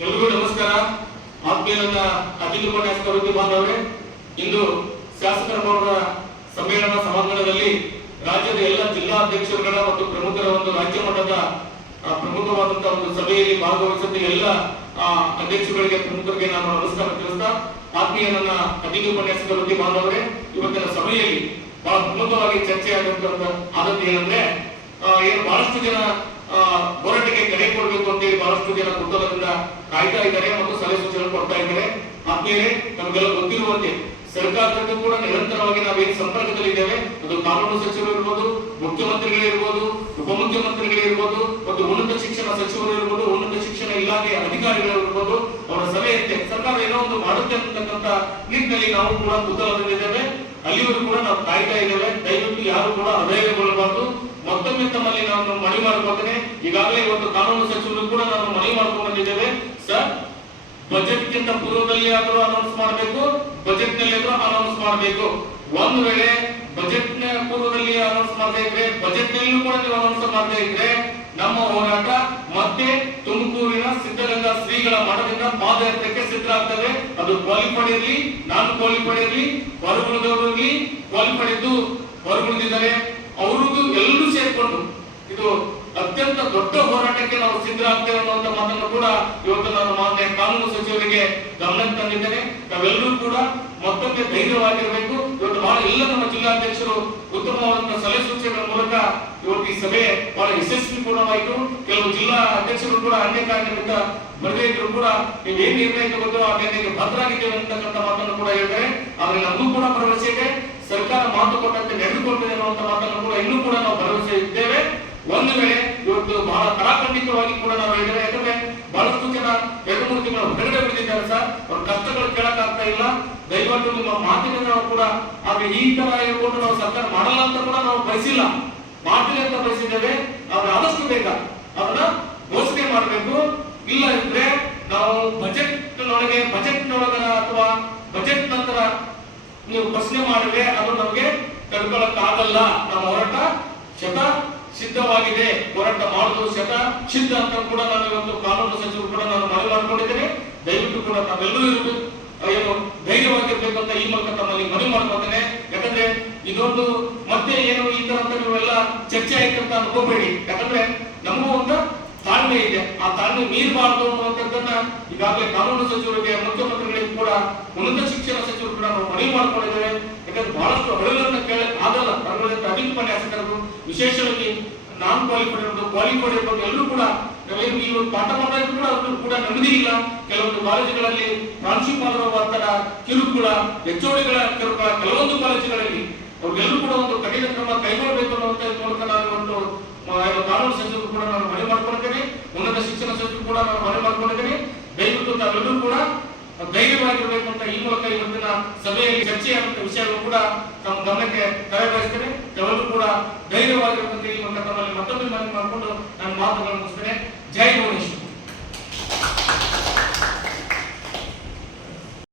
ಎಲ್ರಿಗೂ ನಮಸ್ಕಾರ. ಆತ್ಮೀಯ ನನ್ನ ಅತಿಥಿ ಉಪನ್ಯಾಸಕರು ಬಾಂಧವರೇ, ಇಂದು ಶಾಸಕರ ಭವನದ ಸಮ್ಮೇಳನ ಸಭಾಂಗಣದಲ್ಲಿ ರಾಜ್ಯದ ಎಲ್ಲ ಜಿಲ್ಲಾ ಅಧ್ಯಕ್ಷರುಗಳ ಮತ್ತು ಪ್ರಮುಖರ ಒಂದು ರಾಜ್ಯ ಮಟ್ಟದ ಪ್ರಮುಖವಾದಂತಹ ಒಂದು ಸಭೆಯಲ್ಲಿ ಭಾಗವಹಿಸಿದ ಎಲ್ಲ ಅಧ್ಯಕ್ಷರುಗಳಿಗೆ ಪ್ರಮುಖರಿಗೆ ನಾನು ನಮಸ್ಕಾರ ತಿಳಿಸ್ತಾ, ಆತ್ಮೀಯ ನನ್ನ ಅತಿಥಿ ಉಪನ್ಯಾಸಕರು ಬಾಂಧವರೇ, ಇವತ್ತಿನ ಸಭೆಯಲ್ಲಿ ಬಹಳ ಪ್ರಮುಖವಾಗಿ ಚರ್ಚೆ ಆದದ್ದು ಏನಂದ್ರೆ, ಏನು ಬಹಳಷ್ಟು ಜನ ಹೋರಾಟಕ್ಕೆ ಕರೆ ಕೊಡಬೇಕು ಅಂತೇಳಿ ಬಹಳಷ್ಟು ಜನ ಕುತೂಹಲದಿಂದ ಕಾಯ್ತಾ ಇದ್ದಾರೆ ಮತ್ತು ಸಲಹೆ ಸೂಚನೆ ಕೊಡ್ತಾ ಇದ್ದಾರೆ. ಆದ್ಮೇಲೆ ನಮಗೆಲ್ಲ ಗೊತ್ತಿರುವಂತೆ ಸರ್ಕಾರಕ್ಕೂ ಕೂಡ ನಿರಂತರವಾಗಿ ನಾವೇನು ಸಂಪರ್ಕದಲ್ಲಿದ್ದೇವೆ. ಅದು ಕಾನೂನು ಸಚಿವರು ಇರ್ಬೋದು, ಮುಖ್ಯಮಂತ್ರಿಗಳಿರ್ಬೋದು, ಉಪಮುಖ್ಯಮಂತ್ರಿಗಳಿರ್ಬೋದು, ಮತ್ತು ಉನ್ನತ ಶಿಕ್ಷಣ ಸಚಿವರು ಇರ್ಬೋದು, ಉನ್ನತ ಶಿಕ್ಷಣ ಇಲಾಖೆ ಅಧಿಕಾರಿಗಳಿರ್ಬೋದು, ಅವರ ಸಲಹೆಯಂತೆ ಸರ್ಕಾರ ಏನೋ ಒಂದು ಮಾಡುತ್ತೆ ಅಂತಕ್ಕಂಥ ನಿಟ್ಟಿನಲ್ಲಿ ನಾವು ಕೂಡ ಕುತೂಹಲದಲ್ಲಿದ್ದೇವೆ. ಅಲ್ಲಿವರೆಗೂ ಕೂಡ ನಾವು ಕಾಯ್ತಾ ಇದ್ದೇವೆ. ದಯವಿಟ್ಟು ಯಾರು ಕೂಡ ಅಧೈರ್ಯಗೊಳ್ಳಬಾರದು. ಮತ್ತೊಮ್ಮೆ ತಮ್ಮಲ್ಲಿ ನಾನು ಮನವಿ ಮಾಡಿಕೊಳ್ತೇನೆ. ಈಗಾಗಲೇ ಇವತ್ತು ಕಾನೂನು ಸಚಿವರು ಕೂಡ ನಾವು ಮನವಿ ಮಾಡ್ಕೊಂಡು ಬಂದಿದ್ದೇವೆ. ಸರ್, ಬಜೆಟ್ ಗಿಂತ ಪೂರ್ವದಲ್ಲಿ ಆದರೂ ಅನೌನ್ಸ್ ಮಾಡಬೇಕು, ಬಜೆಟ್ ನಲ್ಲಿ ಆದರೂ ಅನೌನ್ಸ್ ಮಾಡಬೇಕು. ಒಂದು ವೇಳೆ ಬಜೆಟ್ ನ ಪೂರ್ವದಲ್ಲಿ ಅನೌನ್ಸ್ ಮಾಡದೇ ಇದ್ರೆ, ಬಜೆಟ್ ನಲ್ಲೂ ಕೂಡ ನೀವು ಅನೌನ್ಸ್ ಮಾಡದೇ ಇದ್ರೆ, ನಮ್ಮ ಹೋರಾಟ ಮತ್ತೆ ತುಮಕೂರಿನ ಸಿದ್ಧಗಂಗಾ ಶ್ರೀಗಳ ಮಠದಿಂದ ಪಾದಯಾತ್ರೆಗೆ ಸಿದ್ಧರಾಗ್ತದೆ. ಅದು ಕ್ವಾಲಿಫೈಡ್ ಇರಲಿ, ನಾನ್ ಕ್ವಾಲಿಫೈಡ್ ಇರಲಿ, ಹೊರಗುಳಿದವರು ಇರಲಿ, ಕ್ವಾಲಿಫೈಡ್ ಇದ್ದು ಹೊರಗುಳಿದಿದ್ದಾರೆ ಅವ್ರಿಗೂ ಎಲ್ಲರೂ ಸೇರ್ಕೊಂಡು ಇದು ಅತ್ಯಂತ ದೊಡ್ಡ ಹೋರಾಟಕ್ಕೆ ನಾವು ಸಿದ್ಧರಾಗ್ತೇವೆ ಅನ್ನುವಂತ ಮಾತನ್ನು ಕೂಡ ಇವತ್ತು ನಾನು ಮಾನ್ಯ ಕಾನೂನು ಸಚಿವರಿಗೆ ಗಮನಕ್ಕೆ ತಂದಿದ್ದೇನೆ. ನಾವೆಲ್ಲರೂ ಕೂಡ ಮತ್ತೊಮ್ಮೆ ಧೈರ್ಯವಾಗಿರಬೇಕು. ಇವತ್ತು ಬಹಳ ಎಲ್ಲ ನಮ್ಮ ಜಿಲ್ಲಾಧ್ಯಕ್ಷರು ಉತ್ತಮವಾದಂತಹ ಸಲಹೆ ಸೂಚನೆಗಳ ಮೂಲಕ ಇವತ್ತು ಈ ಸಭೆ ಬಹಳ ಯಶಸ್ವಿ ಪೂರ್ಣವಾಯಿತು. ಕೆಲವು ಜಿಲ್ಲಾ ಅಧ್ಯಕ್ಷರು ಕೂಡ ಅನ್ಯ ಕಾರಣದಿಂದ ಬರದೇ ಇದ್ರು ಕೂಡ ನೀವೇನ್ ನಿರ್ಣಯ ತಗೊಂಡು ಆ ನಿರ್ಣಯಕ್ಕೆ ಬದ್ಧರಾಗಿದ್ದೇವೆ ಅಂತಕ್ಕಂಥ ಮಾತನ್ನು ಕೂಡ ಹೇಳ್ತಾರೆ. ಆದ್ರೆ ನಮಗೂ ಕೂಡ ಭರವಸೆ ಇದೆ, ಸರ್ಕಾರ ಮಾತು ಕೊಟ್ಟಂತೆ ನಡೆದುಕೊಳ್ತದೆ ಅನ್ನುವಂತ ಮಾತನ್ನು ಕೂಡ ಇನ್ನೂ ಕೂಡ ನಾವು ಭರವಸೆ ಇದ್ದೇವೆ. ಒಂದು ವೇಳೆ ಇವತ್ತು ಬಹಳ ಕರಾಖಂಡಿತವಾಗಿ ಕೂಡ ನಾವು ಹೇಳಿದ್ದೇವೆ. ಯಾಕಂದ್ರೆ ಬಹಳಷ್ಟು ಜನ 2-3 ತಿಂಗಳು ಹೊರಗಡೆ ಬಿಟ್ಟಿದ್ದಾರೆ ಸರ್, ಅವ್ರ ಕಷ್ಟಗಳು ಕೇಳಕ್ ಆಗ್ತಾ ಇಲ್ಲ. ದಯವಿಟ್ಟು ನಿಮ್ಮ ಮಾತಿನಿಂದ ನಾವು ಕೂಡ ಆದ್ರೆ ಈ ತರ ಹೇಳ್ಕೊಂಡು ನಾವು ಸರ್ಕಾರ ಮಾಡಲ್ಲ ಅಂತ ಕೂಡ ನಾವು ಬಯಸಿಲ್ಲ, ಮಾಡ್ತೀವಿ ಅಂತ ಬಯಸಿದ್ದೇವೆ. ಆದ್ರೆ ಆದಷ್ಟು ಬೇಗ ಅದನ್ನ ಘೋಷಣೆ ಮಾಡಬೇಕು. ಇಲ್ಲ ಇದ್ರೆ ನಾವು ಬಜೆಟ್ ನೊಳಗನ ಅಥವಾ ಬಜೆಟ್ ನಂತರ ನೀವು ಪ್ರಶ್ನೆ ಮಾಡಿದ್ರೆ ಅದು ನಮಗೆ ತಡ್ಕೊಳಕ್ ಆಗಲ್ಲ. ನಮ್ಮ ಹೋರಾಟ ಶತ ಸಿದ್ಧವಾಗಿದೆ, ಹೋರಾಟ ಮಾಡುವುದು ಶತ ಸಿದ್ಧ ಅಂತ ಕೂಡ ನಾನು ಇವತ್ತು ಕಾನೂನು ಸಚಿವರು ಕೂಡ ನಾನು ಮನವಿ ಮಾಡಿಕೊಂಡಿದ್ದೇನೆ. ದಯವಿಟ್ಟು ಕೂಡ ತಾವೆಲ್ಲರೂ ಇರಬೇಕು, ಏನು ಧೈರ್ಯವಾಗಿರ್ಬೇಕು ಅಂತ ಈ ಮೂಲಕ ತಮ್ಮಲ್ಲಿ ಮನವಿ ಮಾಡ್ಕೊಳ್ತೇನೆ. ಯಾಕಂದ್ರೆ ಇದೊಂದು ಮತ್ತೆ ಏನು ಈ ತರ ಅಂತ ನೀವೆಲ್ಲ ಚರ್ಚೆ ಆಯ್ತು ಅಂತ ಅನ್ಕೋಬೇಡಿ. ಯಾಕಂದ್ರೆ ನಮಗೂ ಒಂದು ತಾಳ್ಮೆ ಇದೆ, ಆ ತಾಳ್ಮೆ ಮೀರಬಾರದು ಅನ್ನುವಂಥದ್ದನ್ನ ಈಗಾಗಲೇ ಕಾನೂನು ಸಚಿವರಿಗೆ, ಮುಖ್ಯಮಂತ್ರಿಗಳಿಗೆ ಕೂಡ, ಉನ್ನತ ಶಿಕ್ಷಣ ಸಚಿವರು ಕೂಡ ನಾವು ಮನವಿ ಮಾಡ್ಕೊಂಡಿದ್ದೇವೆ. ಯಾಕಂದ್ರೆ ಬಹಳಷ್ಟು ಅಳಲನ್ನ ಕೇಳಕ್ ಆಗಲ್ಲ. ಅಧಿಕ ಉಪನ್ಯಾಸಕರು, ವಿಶೇಷವಾಗಿ ನಾನ್ ಕ್ವಾಲಿಫೈಡ್ ಇರ್ಬೋದು, ಕ್ವಾಲಿಫೈಡ್ ಇರ್ಬೋದು, ಎಲ್ಲರೂ ಕೂಡ ನಾವೇನು ಈ ಪಾಠ ಮಾಡ್ತಾ ಇದ್ರು ಕೂಡ ಅವ್ರು ಕೂಡ ನೆಮ್ಮದಿ ಇಲ್ಲ. ಕೆಲವೊಂದು ಕಾಲೇಜುಗಳಲ್ಲಿ ಪ್ರಾಂಶುಪಾಲರ ಒತ್ತಡ, ಕಿರುಕುಳ, ಹೆಚ್ಚುವಳಿಗಳ ಕಿರುಕುಳ, ಕೆಲವೊಂದು ಕಾಲೇಜುಗಳಲ್ಲಿ ಅವ್ರಿಗೆಲ್ಲರೂ ಕೂಡ ಒಂದು ಕಠಿಣ ಕ್ರಮ ಕೈಗೊಳ್ಳಬೇಕು ಅನ್ನುವಂತ ಮೂಲಕ ನಾನು ಒಂದು ಕಾನೂನು ಸಚಿವರು ಕೂಡ ನಾನು ಮನವಿ ಮಾಡ್ಕೊಂಡಿದ್ದೇನೆ. ಉನ್ನತ ಶಿಕ್ಷಣ ಸಚಿವರು ಕೂಡ ನಾನು ಮನವಿ ಮಾಡ್ಕೊಂಡಿದ್ದೇನೆ. ದಯವಿಟ್ಟು ತಾವೆಲ್ಲರೂ ಕೂಡ ಧೈರ್ಯವಾಗಿರ್ಬೇಕು ಅಂತ ಈ ಮೂಲಕ ಇವತ್ತಿನ ಸಭೆಯಲ್ಲಿ ಚರ್ಚೆಯಾದಂತ ವಿಷಯಗಳು ಕೂಡ ನಮ್ಮ ಗಮನಕ್ಕೆ ತರಬಯಸ್ತೇನೆ. ತಾವೆಲ್ಲರೂ ಕೂಡ ಧೈರ್ಯವಾಗಿರುವಂತೆ ಈ ಮೂಲಕ ತಮ್ಮಲ್ಲಿ ಮತ್ತೊಮ್ಮೆ ಮನವಿ ಮಾಡಿಕೊಂಡು ನನ್ನ ಮಾತುಗಳನ್ನು ಮುಗಿಸ್ತೇನೆ. ಜೈ ಭುವನೇಶ್ವರ್.